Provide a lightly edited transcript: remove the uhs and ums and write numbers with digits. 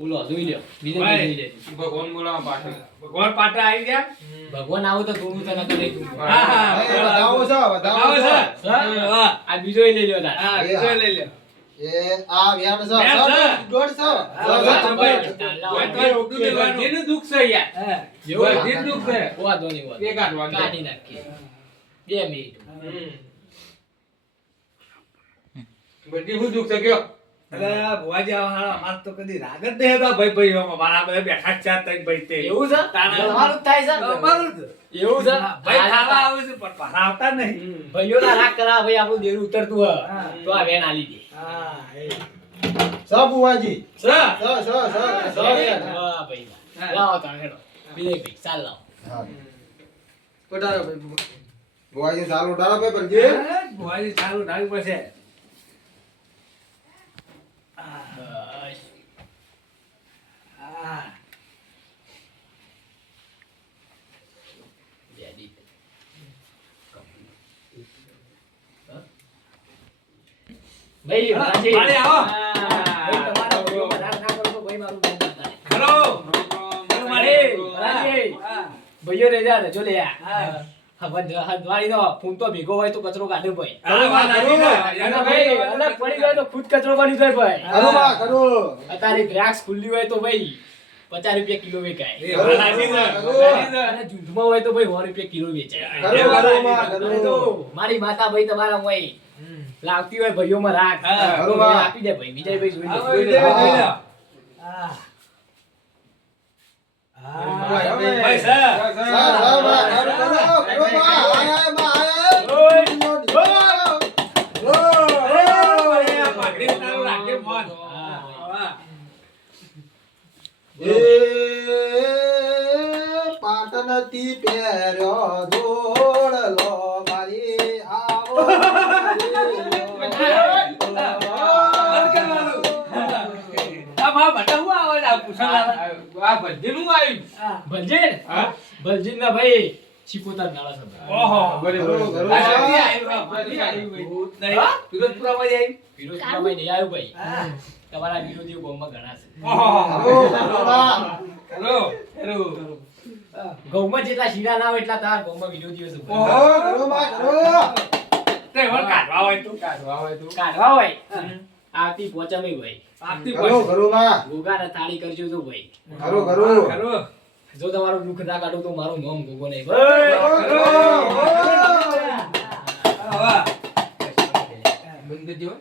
બોલો જોઈ લ્યો બીજે ભાઈ, જોઈ લે ભગવાન બોલાવા પાછળ ભગવાન પાટા આવી ગયા ભગવાન આવો તો તું તને કરી દઉં હા હા એ બતાવો છો બતાવો છો હા આ બીજો લઈ લ્યો તાર હા બીજો લઈ લ્યો એ આ વ્યાણ છો વ્યાણ છે. દોઢ છો જેનું દુઃખ છે યાર જેનું દુઃખ છે વાંધો નહીં વાંધો એ કાઢવાનું. કાઢી નાખીએ 2 મિનિટ બધી શું દુઃખ છે કયો અરે ભુવાજી અમાર તો કદી રાગ જ નહીં હતો ભાઈ ભાઈઓમાં. મારા બધા બેઠા જ છે ત્રણ ભાઈ તે. એવું છે તમારું જ થાય છે ને? અમારું જ. એવું છે ભાઈ ખાવા આવું છું પણ પાછા આવતા નહીં. ભાઈઓના રાગ કરા ભાઈ આપણું દેરું ઉતરતું હોય હા. તો આ વેણ આલી દે હા, એ. સ બુવાજી સ સ વ્યાણ વાહ ભાઈ વાહ. લાવો તાણ હેડો વિજય ભાઈ ચાલ લાવો હા પટારો ભાઈ બુવાજી ચાલુ ડાળા પે પરજી હા, ભુવાજી સારું ડાળું પડશે. બસ હા. રેડી ભાઈ હા, વાંચી. મારે આવો. ભાઈ તમારા ભાઈઓમાં રાગ ના કરો તો ભાઈ મારું નામ ના થાય. ખરો. મારે વાંચી. હા. ભાઈઓ રે જા જો લે આ. હા. હદવાળી નો ફૂમ તો ભેગો હોય તો કચરો કાઢ્યો ભાઈ હા, વાત સાચી છે. અને ભાઈ અલગ પડી જાય તો ખુદ કચરો બની જાય ભાઈ કરું માં કરું અત્યારે દ્રાક્ષ ખુલ્લી હોય તો ભાઈ 50 રૂપિયા કિલો વેચાય એ વાત સાચી છે. અને દૂધમાં હોય તો ભાઈ 100 રૂપિયા કિલો વેચાય કરું માં અને તો મારી માતા ભાઈ તમારા હોય લાવતી હોય ભાઈઓમાં રાખ હા, તો બરોબર. આપી દે ભાઈ વિજયભાઈ જોઈ લે. આવો, વિજયભાઈ જોઈ લો. હા. હા. ભાઈ, ભાઈ, સર. પાઘડી ઉતારું રાખજે, મોન. હા. પાટનથી પહેર્યો જોડલો મારી આવો બંધ કરવાનું. આ મારા બટા હું આવે છે? આ પૂછણ લાવે. આ બધી નું આવ્યું હા. ભલજીન હા ભલજીન ના ભાઈ ચીપોતા નાળા છે ઓહો. બરાબર. આ શક્તિ આવ્યું, આ બધી આવ્યું ભાઈ. નહીં? પિરોજપુરામાં જ આવ્યું? પીરોજપુરામાં નહીં આવ્યું ભાઈ હા. તમારા વિરોધીઓ ગામમાં ઘણા છે ઓહો. હેલો હેલો ગૌમાં જેટલા શીરા ના હોય એટલા તારા ગૌમાં વિરોધીઓ છે ઓહો. તે વળ કાઢવા હોય તું. કાઢવા હોય તું કાઢવા હોય હા. આરતી પોચામે ભાઈ આપતી કરું પડશે. કરું માં ગોગાને થાળી કરજો તો ભાઈ કરું કરું ખરું. જો તમારું દુઃખ ના કાઢું તો મારું નામ ગોગો નહીં ઓય, ભાઈ ખરું. હા. બંધ કરજો